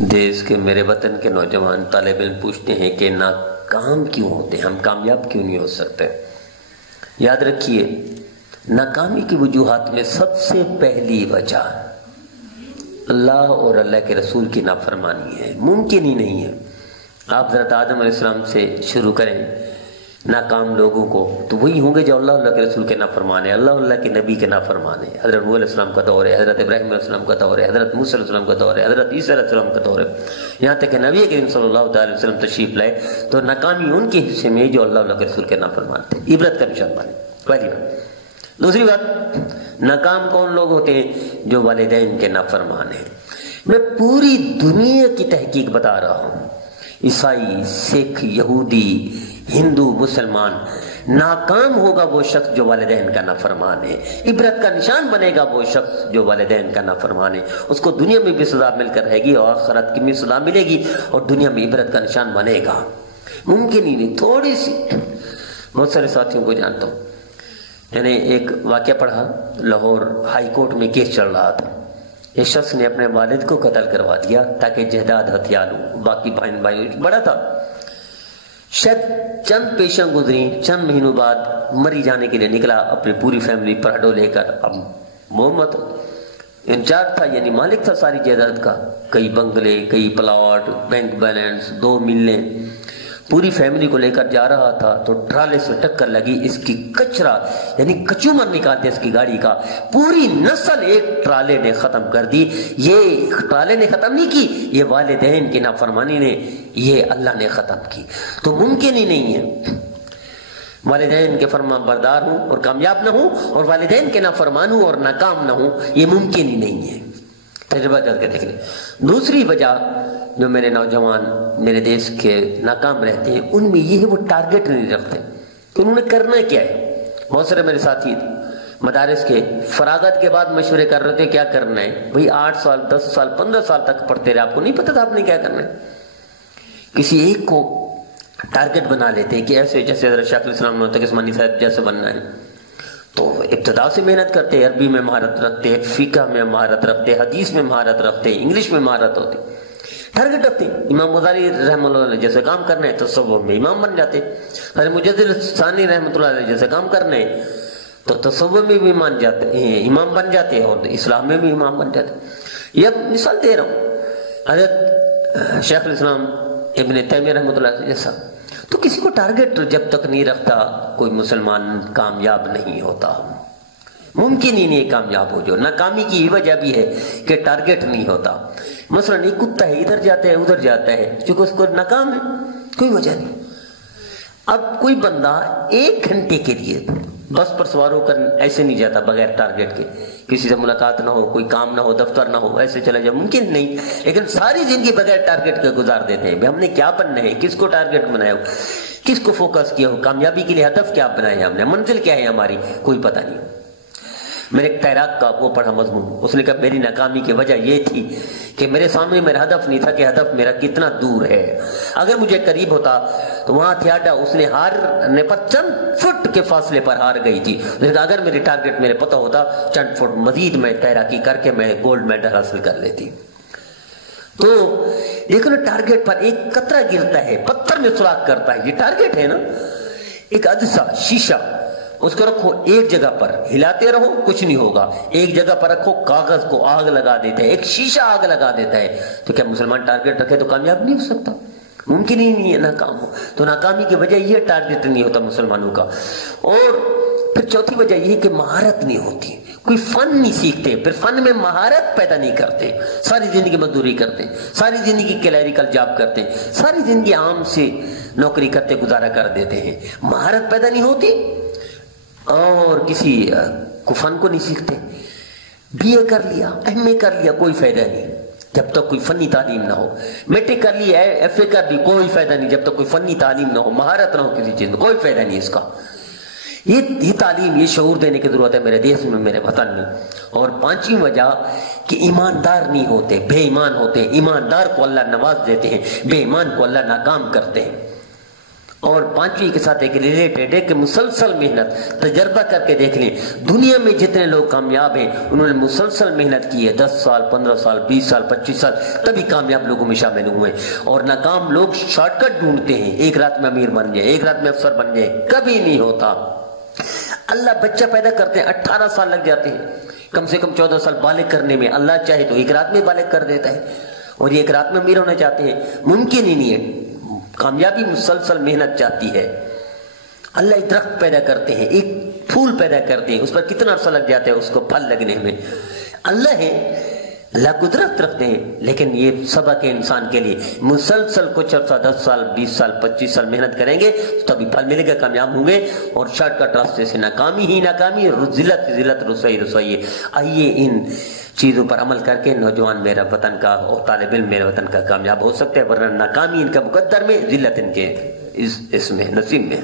دیش کے میرے وطن کے نوجوان طالب علم پوچھتے ہیں کہ ناکام کیوں ہوتے ہیں، ہم کامیاب کیوں نہیں ہو سکتے؟ یاد رکھیے، ناکامی کی وجوہات میں سب سے پہلی وجہ اللہ اور اللہ کے رسول کی نافرمانی ہے۔ ممکن ہی نہیں ہے۔ آپ حضرت آدم علیہ السلام سے شروع کریں ناکام لوگوں کو تو وہی ہوں گے جو اللہ کے رسول کے نافرمان ہیں، اللہ کے نبی کے نافرمان ہیں۔ حضرت نوح علیہ السلام کا دور ہے، حضرت ابراہیم علیہ السلام کا دور ہے، حضرت موسیٰ علیہ السلام کا دور ہے، حضرت عیسیٰ علیہ السلام کا دور ہے، یہاں تک کہ نبی کریم صلی اللہ تعالی وسلم تشریف لائے تو ناکامی ان کے حصے میں جو اللہ کے رسول کے نافرمان تھے، عبرت کا نشان بنے۔ پہلی بات۔ دوسری بات، ناکام کون لوگ ہوتے ہیں؟ جو والدین کے نافرمان ہیں۔ میں پوری دنیا کی تحقیق بتا رہا ہوں، عیسائی، سکھ، یہودی، ہندو، مسلمان، ناکام ہوگا وہ شخص جو والدین کا نافرمان ہے۔ عبرت کا نشان بنے گا وہ شخص جو والدین کا نافرمان ہے۔ اس کو دنیا میں بھی سزا مل کر رہے گی اور آخرت کی بھی سزا ملے گی اور دنیا میں عبرت کا نشان بنے گا۔ ممکن ہی نہیں، تھوڑی سی۔ بہت سارے ساتھیوں کو جانتا ہوں، میں نے ایک واقعہ پڑھا، لاہور ہائی کورٹ میں کیس چل رہا تھا۔ ایک شخص نے اپنے والد کو قتل کروا دیا تاکہ جائیداد ہتھیار لوں، باقی بھائی بڑا تھا، شاید چند پیشاں گزری، چند مہینوں بعد مری جانے کے لیے نکلا، اپنی پوری فیملی پراڈو لے کر۔ اب محمد انچارج تھا، یعنی مالک تھا ساری جائیداد کا، کئی بنگلے، کئی پلاٹ، بینک بیلنس، 2 ملیں، پوری فیملی کو لے کر جا رہا تھا تو ٹرالے سے ٹکر لگی، اس کی کچرا یعنی کچومر نکال دیا اس کی گاڑی کا، پوری نسل ایک ٹرالے نے ختم کر دی۔ یہ ٹرالے نے ختم نہیں کی، یہ والدین کی نافرمانی نے، یہ اللہ نے ختم کی۔ تو ممکن ہی نہیں ہے والدین کے فرما بردار ہوں اور کامیاب نہ ہوں، اور والدین کے نافرمان ہوں اور ناکام نہ ہوں، یہ ممکن ہی نہیں ہے۔ تجربہ کر کے دیکھ لیں۔ دوسری وجہ جو میرے نوجوان میرے دیش کے ناکام رہتے ہیں، ان میں یہ ہے وہ ٹارگٹ نہیں رکھتے کہ انہوں نے کرنا کیا ہے۔ بہت سارے میرے ساتھی مدارس کے فراغت کے بعد مشورے کر رہے تھے کیا کرنا ہے، بھئی 8 سال 10 سال 15 سال تک پڑھتے رہے، آپ کو نہیں پتا تھا آپ نے کیا کرنا ہے۔ کسی ایک کو ٹارگٹ بنا لیتے کہ ایسے جیسے حضرت شیخ الاسلام محمد عثمانی صاحب جیسے بننا ہے، تو ابتدا سے محنت کرتے، عربی میں مہارت رکھتے، فقہ میں مہارت رکھتے، حدیث میں مہارت رکھتے، انگلش میں مہارت ہوتی، ٹارگٹ رکھتے۔ امام غزالی رحمۃ اللہ علیہ جیسے کام کرنا ہے تو تصوف میں امام بن جاتے، حضرت مجدد ثانی رحمۃ اللہ علیہ جیسے کام کرنا ہے تو تصوف میں بھی امام بن جاتے اور اسلام میں بھی امام بن جاتے۔ یہ مثال دے رہا ہوں، حضرت شیخ الاسلام ابن تیمیہ رحمۃ اللہ علیہ جیسا۔ تو کسی کو ٹارگٹ جب تک نہیں رکھتا کوئی مسلمان کامیاب نہیں ہوتا، ممکن ہی نہیں کامیاب ہو۔ جو ناکامی کی وجہ بھی ہے کہ ٹارگٹ نہیں ہوتا۔ مثلا ایک کتا ہے، ادھر جاتا ہے ادھر جاتا ہے، چونکہ اس کو ناکام ہے، کوئی وجہ نہیں۔ اب کوئی بندہ 1 گھنٹے کے لیے بس پر سوار ہو کر ایسے نہیں جاتا بغیر ٹارگٹ کے، کسی سے ملاقات نہ ہو، کوئی کام نہ ہو، دفتر نہ ہو، ایسے چلا جائے، ممکن نہیں۔ لیکن ساری زندگی بغیر ٹارگٹ کے گزار دیتے ہیں۔ ہم نے کیا بننا ہے، کس کو ٹارگٹ بنایا ہو، کس کو فوکس کیا ہو، کامیابی کے لیے ہدف کیا بنایا ہم نے، منزل کیا ہے ہماری، کوئی پتہ نہیں۔ میں نے ایک تیراک کا وہ پڑھا مضمون، اس نے کہا میری ناکامی کی وجہ یہ تھی کہ میرے سامنے میرا ہدف نہیں تھا کہ ہدف میرا کتنا دور ہے، اگر مجھے قریب ہوتا تو وہاں تھا ڈا، اس نے ہارنے پر چند فٹ کے فاصلے پر ہار گئی تھی، لیکن اگر میری ٹارگٹ میرے پتہ ہوتا چند فٹ مزید میں تیراکی کر کے میں گولڈ میڈل حاصل کر لیتی۔ تو دیکھو نا، ٹارگٹ پر ایک قطرہ گرتا ہے پتھر میں سوراخ کرتا ہے، یہ ٹارگٹ ہے نا۔ ایک عدسہ شیشہ، اس کو رکھو ایک جگہ پر، ہلاتے رہو کچھ نہیں ہوگا، ایک جگہ پر رکھو کاغذ کو آگ لگا دیتا ہے، ایک شیشہ آگ لگا دیتا ہے۔ تو کیا مسلمان ٹارگٹ رکھے تو کامیاب نہیں ہو سکتا؟ ممکن ہی نہیں ہے ناکام ہو۔ تو ناکامی کی وجہ یہ ٹارگٹ نہیں ہوتا مسلمانوں کا۔ اور پھر چوتھی وجہ یہ کہ مہارت نہیں ہوتی، کوئی فن نہیں سیکھتے، پھر فن میں مہارت پیدا نہیں کرتے، ساری زندگی مزدوری کرتے، ساری زندگی کلیریکل جاب کرتے، ساری زندگی عام سے نوکری کرتے گزارا کر دیتے ہیں، مہارت پیدا نہیں ہوتی اور کسی کو فن کو نہیں سیکھتے۔ بی اے کر لیا، ایم اے کر لیا، کوئی فائدہ نہیں جب تک کوئی فنی تعلیم نہ ہو، میٹرک کر لی، ایف اے کر لی، کوئی فائدہ نہیں جب تک کوئی فنی تعلیم نہ ہو، مہارت نہ ہو کسی چیز میں، کوئی فائدہ نہیں اس کا۔ یہ تعلیم، یہ شعور دینے کی ضرورت ہے میرے دیش میں، میرے وطن میں۔ اور 5ویں وجہ کہ ایماندار نہیں ہوتے، بے ایمان ہوتے ہیں۔ ایماندار کو اللہ نواز دیتے ہیں، بے ایمان کو اللہ ناکام کرتے ہیں۔ اور پانچویں کے ساتھ ایک ریلیٹڈ ہے کہ مسلسل محنت، تجربہ کر کے دیکھ لیں دنیا میں جتنے لوگ کامیاب ہیں انہوں نے مسلسل محنت کی ہے، 10 سال 15 سال 20 سال 25 سال، تبھی کامیاب لوگوں میں شامل ہوئے ہیں۔ اور ناکام لوگ شارٹ کٹ ڈھونڈتے ہیں، ایک رات میں امیر بن جائے، ایک رات میں افسر بن جائے، کبھی نہیں ہوتا۔ اللہ بچہ پیدا کرتے ہیں 18 سال لگ جاتے ہیں، کم سے کم 14 سال بالغ کرنے میں، اللہ چاہے تو ایک رات میں بالغ کر دیتا ہے، اور یہ ایک رات میں امیر ہونا چاہتے ہیں، ممکن ہی نہیں ہے۔ کامیابی مسلسل محنت چاہتی ہے۔ اللہ ایک درخت پیدا کرتے ہیں، ایک پھول پیدا کرتے ہیں، اس پر کتنا عرصہ لگ جاتا ہے اس کو پھل لگنے میں۔ اللہ ہے، اللہ قدرت رکھتے ہیں، لیکن یہ سبق ہے انسان کے لیے، مسلسل کچھ عرصہ 10 سال 20 سال 25 سال محنت کریں گے تبھی پھل ملے گا، کامیاب ہوں گے۔ اور شارٹ کٹ راستے سے ناکامی ہی ناکامی، ذلت ذلت، رسوائی رسوائی۔ آئیے ان چیزوں پر عمل کر کے نوجوان میرا وطن کا اور طالب علم میرے وطن کا کامیاب ہو سکتے ہیں، ورنہ ناکامی ان کا مقدر میں، ذلت ان کے اس میں نصیب میں۔